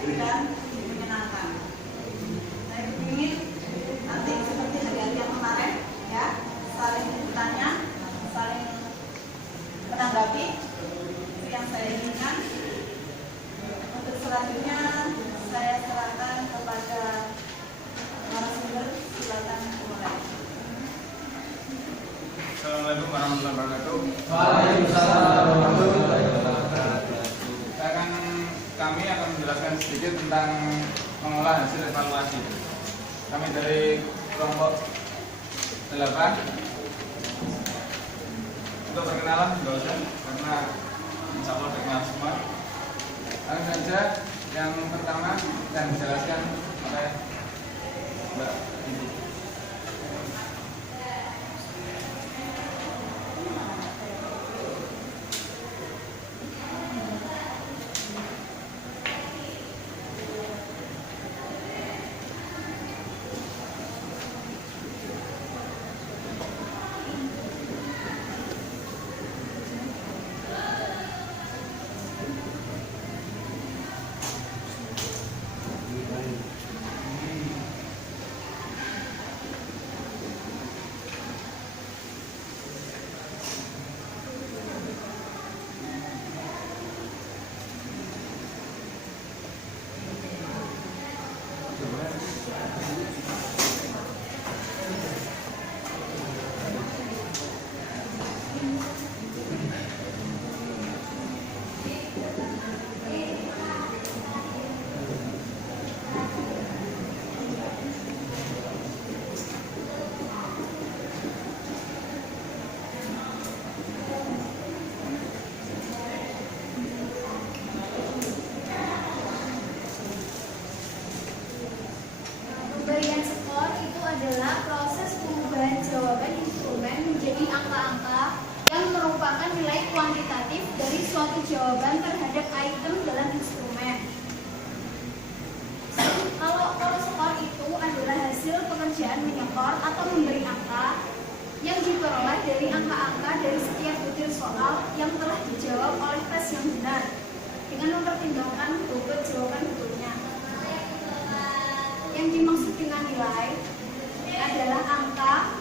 dan menyenangkan. Saya ingin nanti seperti hari-hari yang kemarin, ya, saling bertanya, saling menanggapi. Itu yang saya inginkan. Untuk selanjutnya saya serahkan kepada narasumber. Silakan mulai. Assalamualaikum warahmatullahi wabarakatuh. Waalaikumsalam warahmatullahi wabarakatuh. Kami akan menjelaskan sedikit tentang mengolah hasil evaluasi. Kami dari kelompok 8. Untuk perkenalan nggak usah, karena insya Allah dikenal semua. Langsung saja, yang pertama akan dijelaskan oleh Mbak Ibu. Pemberian skor itu adalah proses pengubahan jawaban instrumen menjadi angka-angka yang merupakan nilai kuantitatif dari suatu jawaban terhadap item dalam instrumen. Kalau skor itu adalah hasil pekerjaan menyekor atau memberi angka yang diperoleh dari angka-angka dari setiap butir soal yang telah dijawab oleh tes yang benar dengan mempertimbangkan bobot jawaban betulnya. Yang dimaksud dengan nilai adalah angka,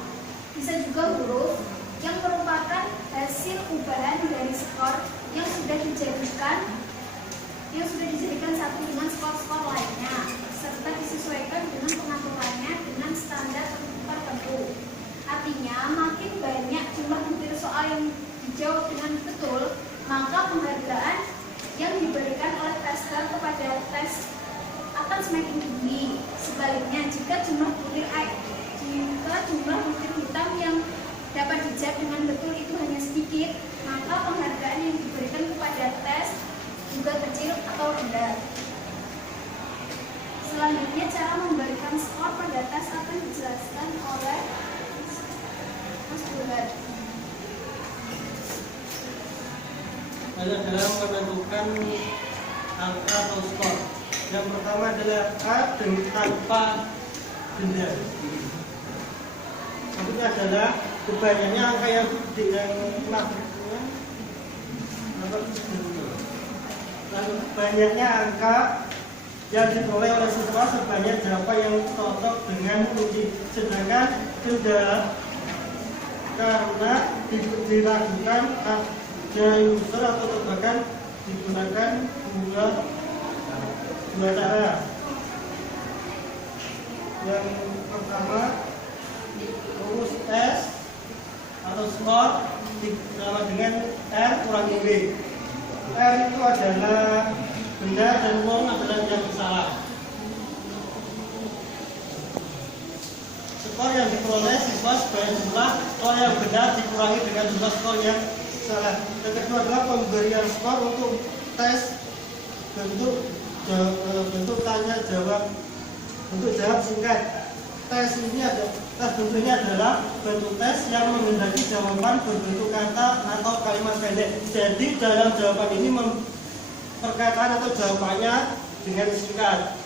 bisa juga huruf, yang merupakan hasil ubahan dari skor yang sudah dijadikan satu dengan skor-skor lainnya, serta disesuaikan dengan pengaturannya dengan standar tertentu. Artinya, makin banyak jumlah butir soal yang dijawab dengan betul, maka penghargaan yang diberikan oleh tester kepada tes akan semakin tinggi. Sebaliknya, jika jumlah butir hitam yang dapat dijawab dengan betul itu hanya sedikit, maka penghargaan yang diberikan kepada tes juga kecil atau rendah. Selanjutnya, cara memberikan skor pada tes akan dijelaskan oleh Mas Burhan. Dalam menentukan angka atau skor. Yang pertama adalah A dengan tanpa benda. Maksudnya adalah kebanyakannya angka yang banyaknya angka yang diperoleh oleh siswa sebanyak jawaban yang cocok dengan kunci. Sedangkan benda karena diragukan ada unsur atau tebakan digunakan dua cara. Yang pertama, rumus S atau skor sama dengan R kurangi W. R itu adalah benar dan wong adalah yang salah. Skor yang diperoleh siswa sebanyak jumlah skor yang benar dikurangi dengan jumlah skor yang salah. Yang kedua adalah pemberian skor untuk tes bentuk tanya jawab, bentuk jawab singkat. Tes bentuknya adalah bentuk tes yang menghendaki jawaban berbentuk kata atau kalimat pendek. Jadi dalam jawaban ini perkataan atau jawabannya dengan singkat.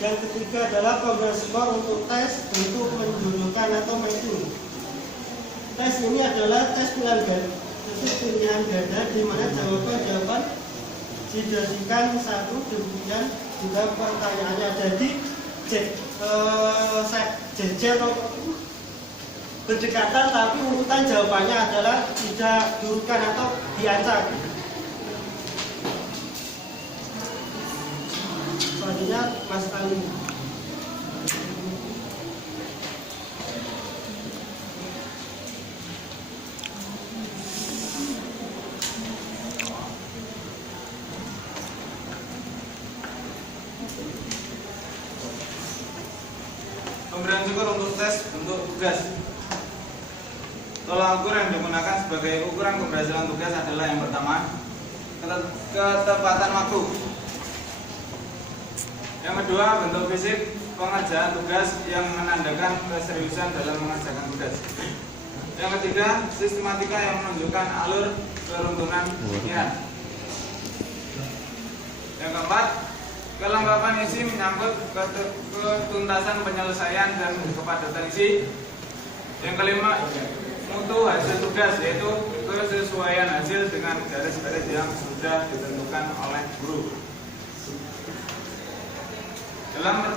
Yang ketiga adalah pemberian skor untuk tes bentuk menjodohkan atau matching. Tes ini adalah tes pilihan ganda di mana jawaban dijadikan satu, demikian juga pertanyaannya. Jadi JJ atau berdekatan tapi urutan jawabannya adalah tidak diurutkan atau diacak. Selanjutnya Mas Ali. Pemberian syukur untuk tes bentuk tugas. Tolak ukur yang digunakan sebagai ukuran keberhasilan tugas adalah yang pertama, ketepatan waktu. Yang kedua, bentuk fisik pengerjaan tugas yang menandakan keseriusan dalam mengerjakan tugas. Yang ketiga, sistematika yang menunjukkan alur keruntuhan pikiran. Yang keempat, kelengkapan isi menyangkut ketuntasan penyelesaian dan kepadatan isi. Yang kelima, mutu hasil tugas, yaitu kesesuaian hasil dengan garis-garis yang sudah ditentukan oleh guru. Dalam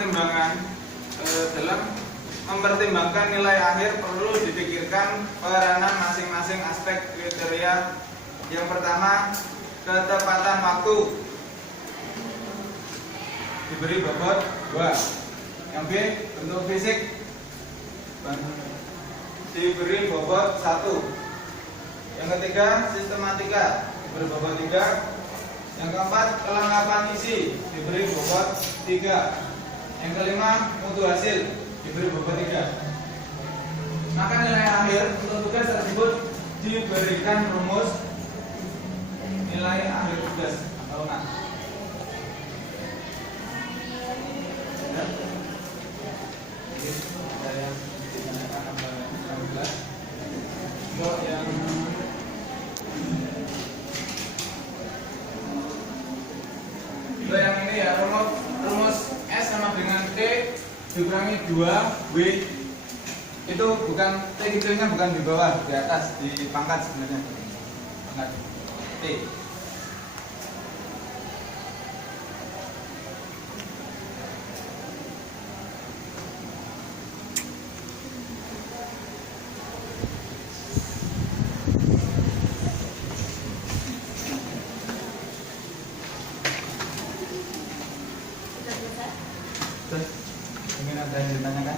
mempertimbangkan nilai akhir perlu dipikirkan peranan masing-masing aspek kriteria. Yang pertama, ketepatan waktu diberi bobot 2. Yang B, bentuk fisik diberi bobot 1. Yang ketiga, sistematika diberi bobot 3. Yang keempat, kelengkapan isi diberi bobot 3. Yang kelima, mutu hasil diberi bobot 3. Maka nilai akhir untuk tugas tersebut diberikan rumus nilai akhir tugas atau NAT. Untuk yang ini ya, rumus S sama dengan T dikurangi 2W. Itu bukan T kecilnya, bukan di bawah, di atas, di pangkat sebenarnya. Pangkat T. Mungkin ada yang ditanyakan?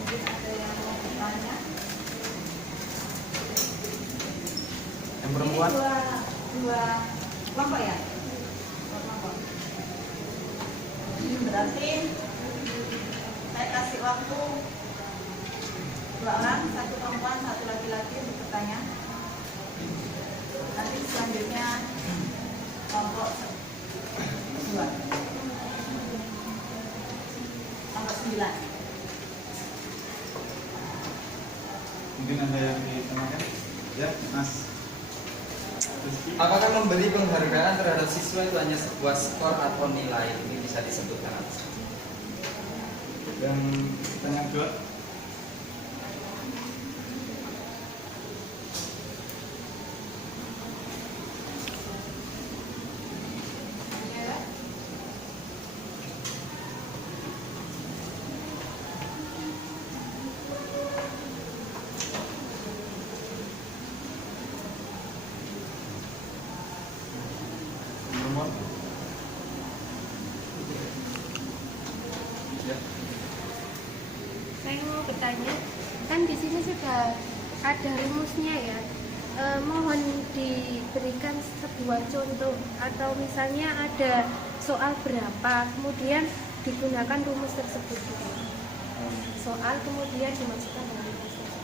Mungkin ada yang mau bertanya. Yang perempuan? Ini dua kelompok ya? Dua kelompok. Berarti saya kasih waktu 2 orang, 1 perempuan, 1 laki-laki untuk bertanya. Nanti selanjutnya kelompok 2. Kelompok 9. Mungkin ada yang ditanyakan? Ya, Mas. Apakah memberi penghargaan terhadap siswa itu hanya sebuah skor atau nilai? Ini bisa disebutkan apa? Yang tanya kedua? Nomor? Ya. Saya mau bertanya, kan di sini sudah ada rumusnya ya. Mohon diberikan sebuah contoh atau misalnya ada soal berapa, kemudian digunakan rumus tersebut. Soal kemudian dimasukkan dengan rumus tersebut.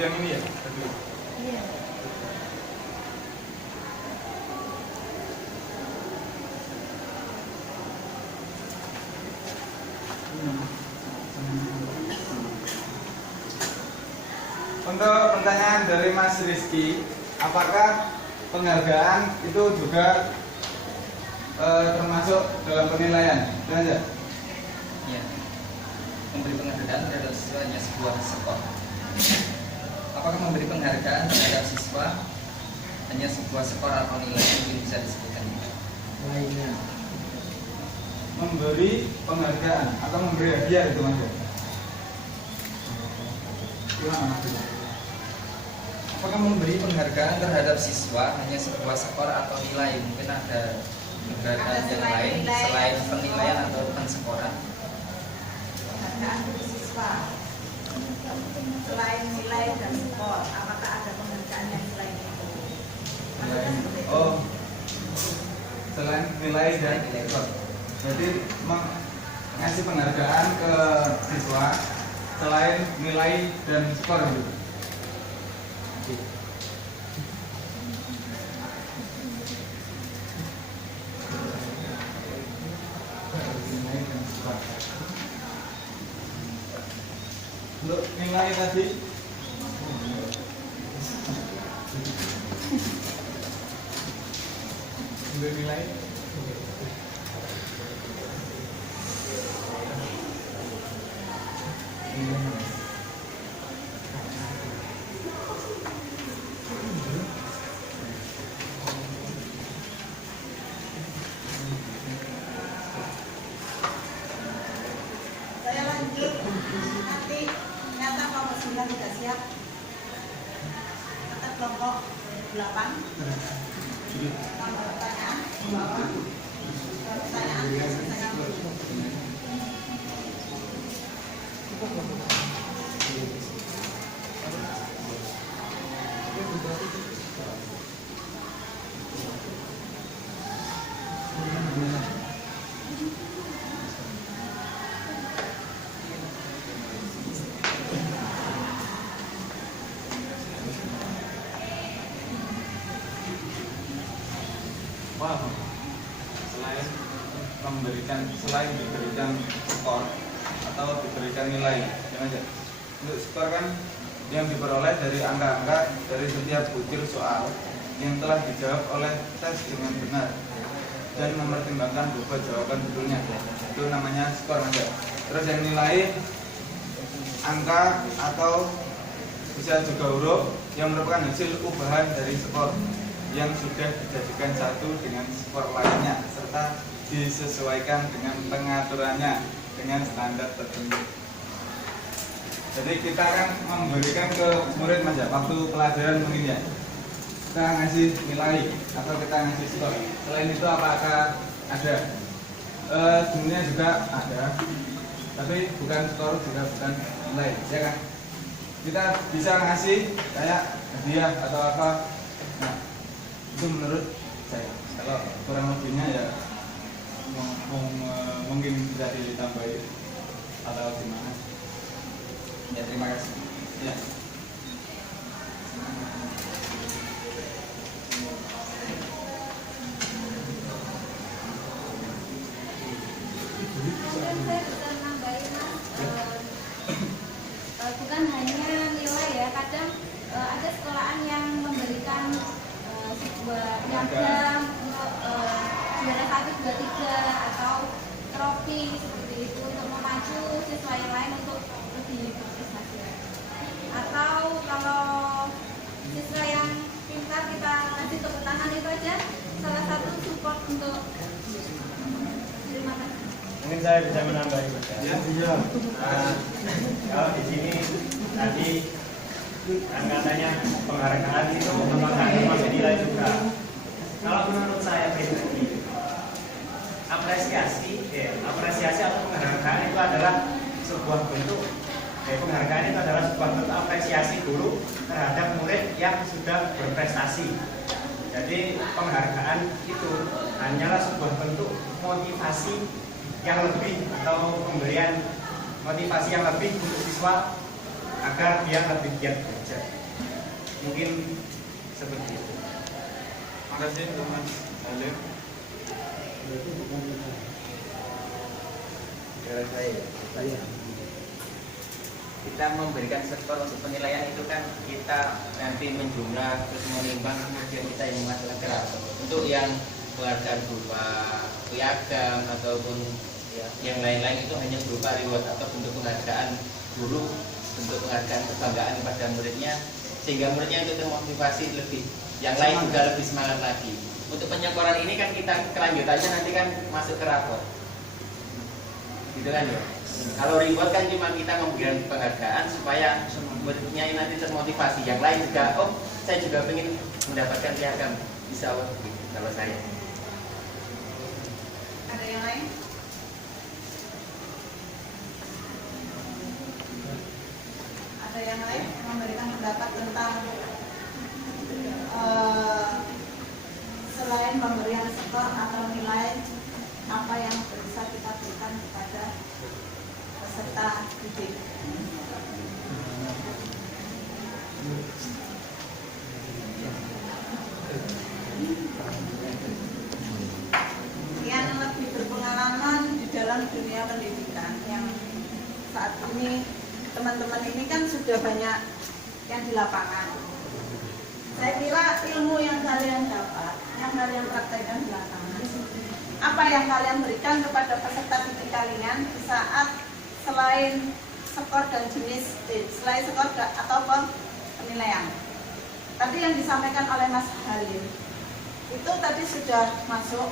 Yang ini ya? Tadi. Iya. Untuk pertanyaan dari Mas Rizky, apakah penghargaan itu juga termasuk dalam penilaian? Itu aja. Iya. Memberi penghargaan penghargaan terhadap siswa hanya sebuah skor? Apakah memberi penghargaan terhadap siswa hanya sebuah skor atau nilai? Mungkin bisa disebutkan lainnya. Memberi penghargaan atau memberi hadiah itu Mas. Gimana Mas? Apakah memberi penghargaan terhadap siswa hanya sebuah skor atau nilai? Mungkin ada penghargaan yang lain selain penilaian atau penskoran. Penghargaan untuk siswa selain nilai dan skor, apakah ada penghargaan yang selain itu? Maksudnya seperti itu. Oh, selain nilai dan skor. Jadi ngasih penghargaan ke siswa selain nilai dan skor gitu. Nilai dan skor. Untuk nilai tadi untuk nilai Saya lanjut, nanti nyata kelompok 9 sudah siap. Kata kelompok 8. Nomor pertanyaan di bawah. Pertanyaan selesaikan dulu. Wow. Selain diberikan skor atau diberikan nilai, ya Mas. Untuk skor kan yang diperoleh dari angka-angka dari setiap butir soal yang telah dijawab oleh tes dengan benar dan mempertimbangkan beberapa jawaban judulnya. Itu namanya skor Mas. Terus yang nilai angka atau bisa juga huruf yang merupakan hasil ubahan dari skor yang sudah dijadikan satu dengan skor lainnya serta disesuaikan dengan pengaturannya dengan standar tertentu. Jadi kita akan memberikan ke murid Mas ya, waktu pelajaran mungkin ya, kita ngasih nilai atau kita ngasih skor. Selain itu apakah ada? Sebenarnya juga ada, tapi bukan skor juga bukan nilai, ya kan? Kita bisa ngasih kayak hadiah atau apa. Nah, itu menurut saya. Kalau kurang lebihnya ya mungkin bisa ditambahin atau gimana. Ya, terima kasih. Ya. Mungkin saya bisa nambahin Mas, bukan hanya nilai ya, kadang ada sekolahan yang memberikan sebuah piagam untuk juara 1, 2, 3 atau trofi seperti itu untuk memacu siswa yang lain untuk lebih berprestasi. Atau kalau siswa yang pintar kita kasih tepuk tangan, itu aja salah satu support untuk. Terima kasih. Mungkin saya bisa menambah Mas. Ya. Iya. Nah, kalau di sini tadi kan katanya penghargaan itu memang masih nilai juga. Kalau menurut saya pribadi, apresiasi atau penghargaan itu adalah sebuah bentuk. Penghargaan itu adalah sebuah bentuk apresiasi guru terhadap murid yang sudah berprestasi. Jadi penghargaan itu hanyalah sebuah bentuk motivasi yang lebih atau pemberian motivasi yang lebih untuk siswa agar dia lebih giat belajar. Mungkin seperti itu. Terima kasih untuk Mas Alim. Kita memberikan skor untuk penilaian itu kan kita nanti menjumlah terus menimbang kemudian kita yang masalah untuk yang penghargaan berupa piagam ataupun yang lain-lain itu hanya berupa reward atau bentuk penghargaan guru bentuk penghargaan kebanggaan kepada muridnya, sehingga muridnya itu termotivasi lebih, yang lain juga lebih semangat lagi. Untuk penyekoran ini kan kita kelanjutannya nanti kan masuk ke rapor, gitu kan ya. Kalau report kan cuma kita memberikan penghargaan supaya muridnya ini nanti termotivasi, yang lain juga, oh saya juga ingin mendapatkan piagam, bisa kalau saya. Ada yang lain? Ada yang lain memberikan pendapat tentang selain pemberian skor atau nilai, apa yang bisa kita berikan kepada peserta didik? Yang lebih berpengalaman di dalam dunia pendidikan, yang saat ini teman-teman ini kan sudah banyak yang di lapangan. Saya kira ilmu yang kalian dapat, yang kalian praktekkan di lapangan, apa yang kalian berikan kepada peserta didik kalian di saat selain skor dan jenis, selain skor atau penilaian. Tadi yang disampaikan oleh Mas Halim, itu tadi sudah masuk,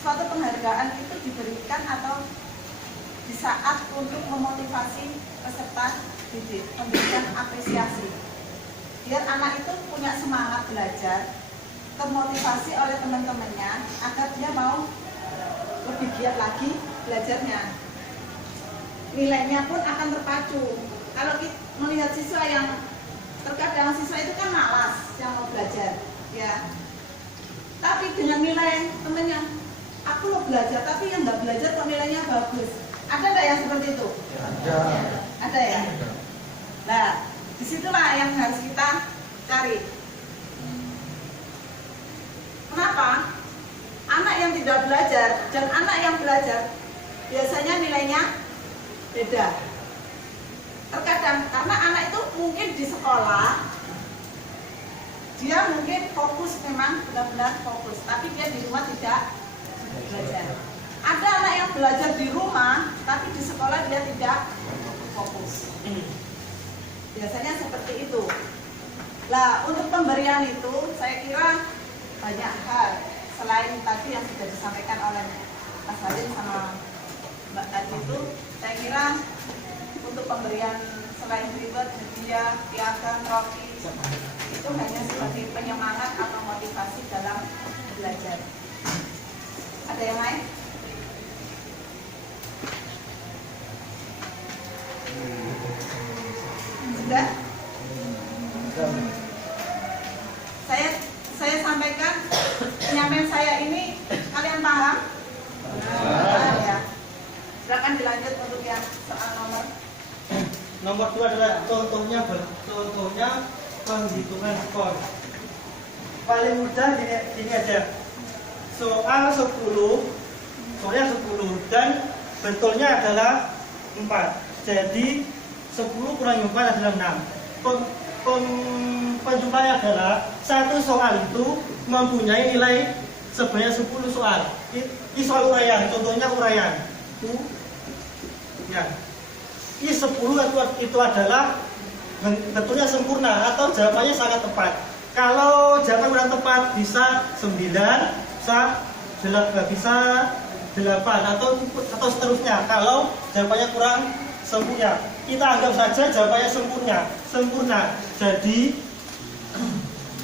suatu penghargaan itu diberikan atau di saat untuk memotivasi peserta didik, memberikan apresiasi, biar anak itu punya semangat belajar, termotivasi oleh teman-temannya agar dia mau lebih giat lagi belajarnya. Nilainya pun akan terpacu. Kalau kita melihat siswa yang terkadang siswa itu kan malas yang mau belajar, ya. Tapi dengan nilai temennya, aku mau belajar, tapi yang nggak belajar kok nilainya bagus. Ada nggak yang seperti itu? Ada. Ada ya. Nah, disitulah yang harus kita cari. Kenapa? Anak yang tidak belajar dan anak yang belajar biasanya nilainya beda. Terkadang karena anak itu mungkin di sekolah dia mungkin fokus, memang benar-benar fokus, tapi dia di rumah tidak belajar. Ada anak yang belajar di rumah tapi di sekolah dia tidak fokus. Biasanya seperti itu. Lah, untuk pemberian itu saya kira banyak hal selain tadi yang sudah disampaikan oleh Mas Halim sama Mbak tadi itu. Saya kira untuk pemberian selain reward, hadiah, piagam, trofi itu hanya sebagai penyemangat atau motivasi dalam belajar. Ada yang lain? Sudah? Saya sampaikan penyampaian saya ini kalian paham? Paham ya. Silakan dilanjut untuk yang soal Nomor 2 adalah contohnya penghitungan skor. Paling mudah gini aja. Soalnya 10 dan betulnya adalah 4. Jadi 10 kurangi 4 adalah 6. Penjumlahnya adalah satu soal itu mempunyai nilai sebanyak 10 soal. Ini soal uraian, contohnya uraian. Ya. Ini 10 itu adalah betulnya sempurna atau jawabannya sangat tepat. Kalau jawaban kurang tepat bisa 9, bisa 8 atau seterusnya. Kalau jawabannya kurang sempurna, kita anggap saja jawabannya sempurna. Jadi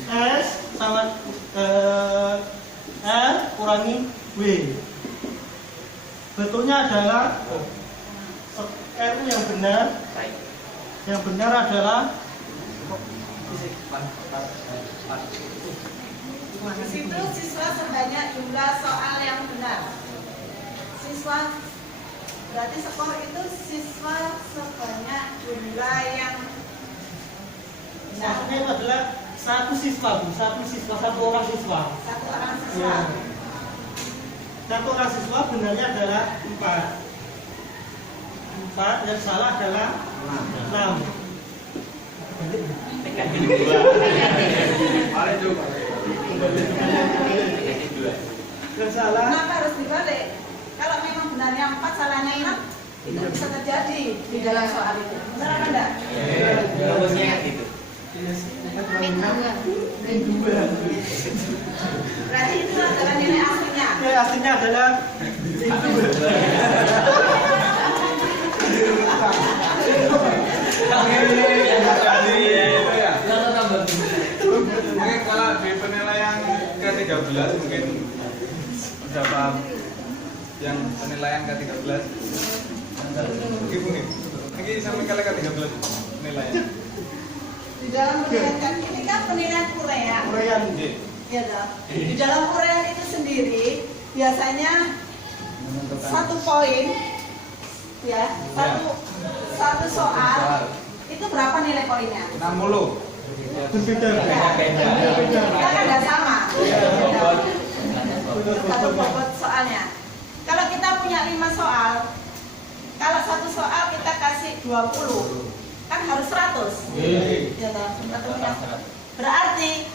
S sama R kurangi W. Betulnya adalah R yang benar. Yang benar adalah di situ siswa sebanyak jumlah soal yang benar. Siswa berarti skor itu siswa sebanyak jumlah yang benar. Maksudnya itu adalah satu orang siswa. Ya. Satu orang siswa benarnya adalah 4. Yang salah adalah 6. Yang salah. Kenapa harus dibalik? Kalau memang benarnya 4, salahnya 6, itu bisa terjadi di dalam soal itu. Benar apa enggak? Rumusnya gitu. Berarti itu adalah nilai aslinya. Nilai aslinya adalah Jadi itu ya. Mungkin kalau di penilaian ke-13 mungkin berapa yang penilaian ke-13 mungkin ini sampai kali ke-13 penilaian. Di dalam penilaian ini kan penilaian Korea. Korean. Iya dong. Di dalam Korea itu sendiri biasanya 1 poin ya, satu soal itu berapa nilai poinnya? 60. Berbeda. Kita kan nggak sama. Satu bobot soalnya. Kalau kita punya 5 soal, kalau satu soal kita kasih 20, kan harus 100. Ya toh? Berarti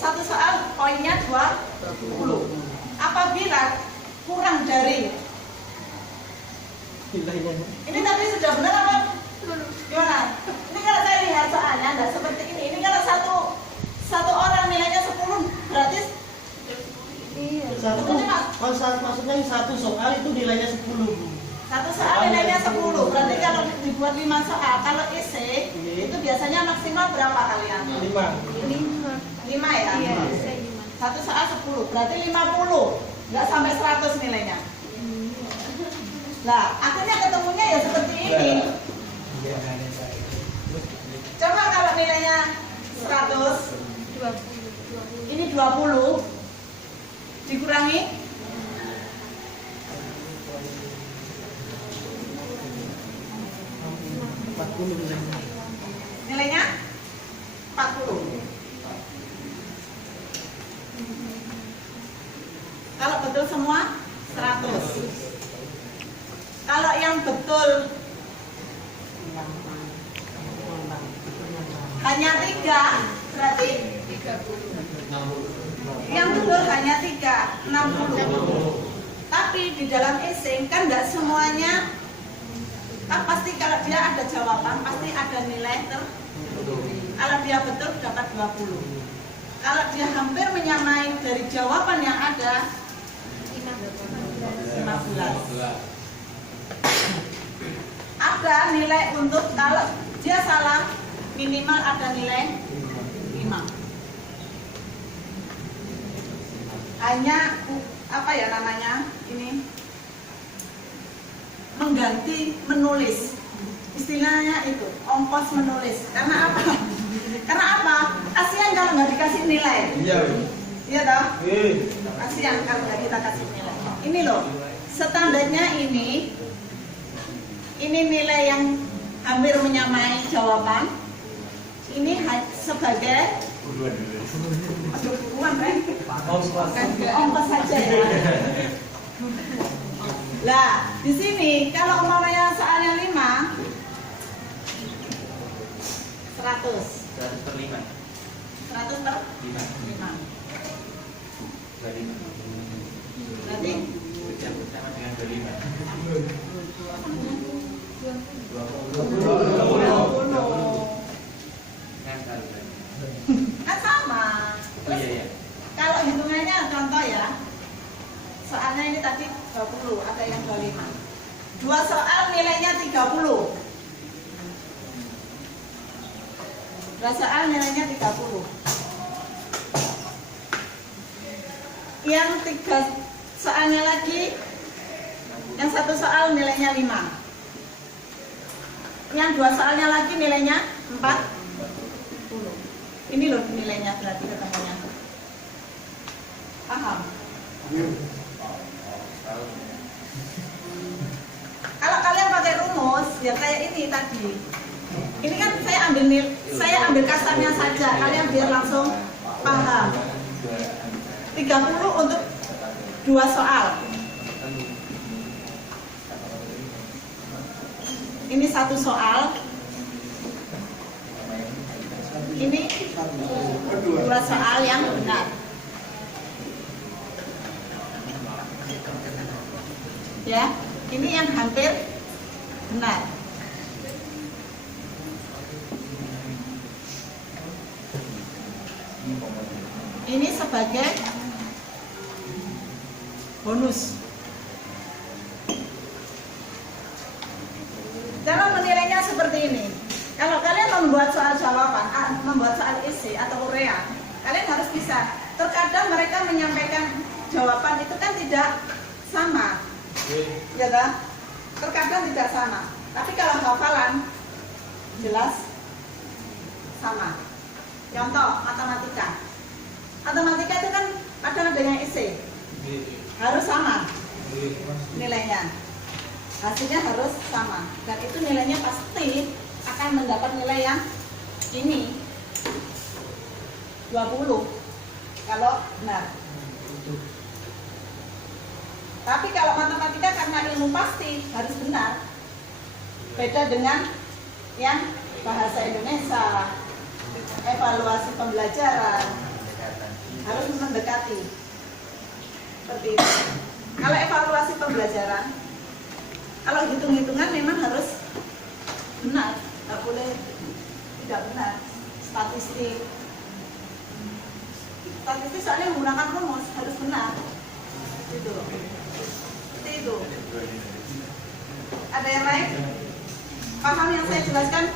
satu soal poinnya 20. Apabila kurang dari ini tadi sudah benar apa? Gimana? Ini kalau saya lihat soalnya enggak seperti ini. Ini kalau satu orang nilainya 10 berarti Iya. Maksudnya satu soal itu nilainya 10. satu soal nilainya 10. Berarti kalau dibuat 5 soal, kalau isi itu biasanya maksimal berapa kalian? 5. 5 ya? Iya. Satu soal 10, berarti 50. Enggak sampai 100 nilainya. Nah, akhirnya ketemunya ya seperti ini. Coba kalau nilainya 100, ini 20 dikurangi nilainya 40. Kalau betul semua 100. Kalau yang betul hanya 3 berarti 30. Yang betul hanya 3, 60. Tapi di dalam essay kan nggak semuanya, kan pasti kalau dia ada jawaban pasti ada nilai kalau dia betul dapat 20. Kalau dia hampir menyamai dari jawaban yang ada 15. Ada nilai untuk kalau dia salah minimal ada nilai 5. Hanya apa ya namanya ini mengganti menulis, istilahnya itu ongkos menulis. Karena apa? Karena apa? Kasihan kalau nggak dikasih nilai. Iya toh? Kasihan kalau nggak kita kasih nilai. Ini loh standarnya ini nilai yang hampir menyamai jawaban. Ini sebagai ongkos saja ya. Lah, di sini kalau umpamanya soalnya 5 100 per 5. 100 per 5. Berarti sama dengan 25. 20. Kan sama. Oh iya. Kalau hitungannya contoh ya. Soalnya ini tadi 20, ada yang 25. 2 soal nilainya 30. 2 soal nilainya 30. Yang 3 soalnya lagi, yang 1 soal nilainya 5. Yang 2 soalnya lagi nilainya 40. Ini loh nilainya berarti ketemunya. Paham? Kalau kalian pakai rumus ya kayak ini tadi. Ini kan saya ambil kasarnya saja, kalian biar langsung paham. 30 untuk 2 soal. Ini 1 soal. Ini 2 soal yang benar. Ya, ini yang hampir benar. Ini sebagai bonus. Cara menilainya seperti ini. Kalau kalian membuat soal jawaban, membuat soal isi atau urean, kalian harus bisa. Terkadang mereka menyampaikan jawaban itu kan tidak sama, ya kan? Terkadang tidak sama. Tapi kalau hafalan jelas sama. Contoh matematika. Matematika itu kan kadang ada yang isi, harus sama nilainya. Hasilnya harus sama, dan itu nilainya pasti akan mendapat nilai yang ini 20 kalau benar. Tapi kalau matematika karena ilmu pasti harus benar. Beda dengan yang bahasa Indonesia, evaluasi pembelajaran harus mendekati seperti itu. Kalau evaluasi pembelajaran, kalau hitung-hitungan memang harus benar, nggak boleh tidak benar. Statistik soalnya menggunakan rumus harus benar. Itu, seperti itu. Ada yang lain? Paham yang saya jelaskan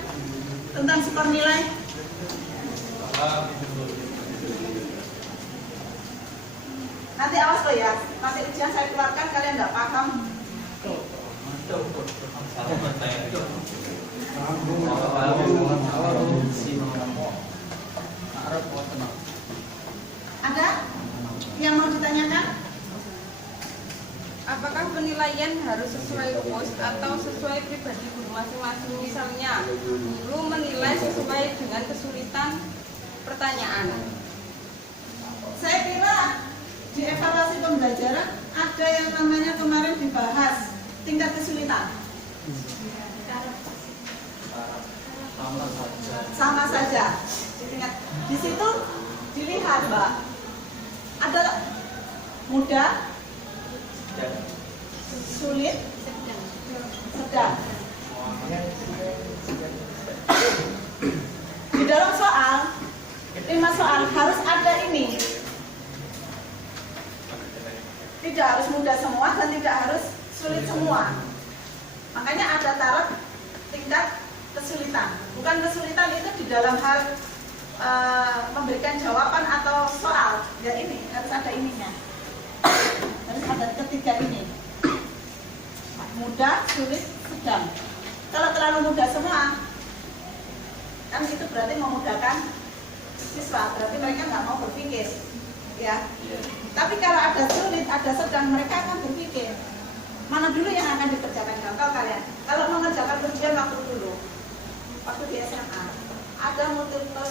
tentang skor nilai? Nanti awas loh ya, nanti ujian saya keluarkan kalian nggak paham. Ada yang mau ditanyakan? Apakah penilaian harus sesuai rumus atau sesuai pribadi guru masing-masing? Misalnya, guru menilai sesuai dengan kesulitan pertanyaan. Saya kira di evaluasi pembelajaran ada yang namanya kemarin dibahas tingkat kesulitan. Sama saja. Di situ dilihat, Mbak, ada mudah, sulit, sedang. Di dalam soal 5 soal harus ada ini. Tidak harus mudah semua dan tidak harus sulit semua. Makanya ada taraf tingkat kesulitan. Bukan kesulitan itu di dalam hal memberikan jawaban atau soal. Ya ini harus ada ininya. Harus ada ketiga ini. Mudah, sulit, sedang. Kalau terlalu mudah semua, kan itu berarti memudahkan siswa. Berarti mereka nggak mau berpikir, ya. Tapi kalau ada sulit, ada sedang, mereka akan berpikir mana dulu yang akan dikerjakan. Contoh kalian, kalau mengerjakan ujian waktu di SMA, ada multiple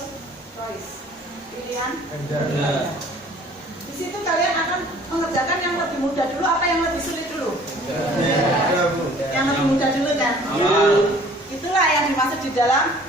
choice, pilihan. Di situ kalian akan mengerjakan yang lebih mudah dulu, apa yang lebih sulit dulu? Yang lebih mudah dulu kan? Itulah yang dimaksud di dalam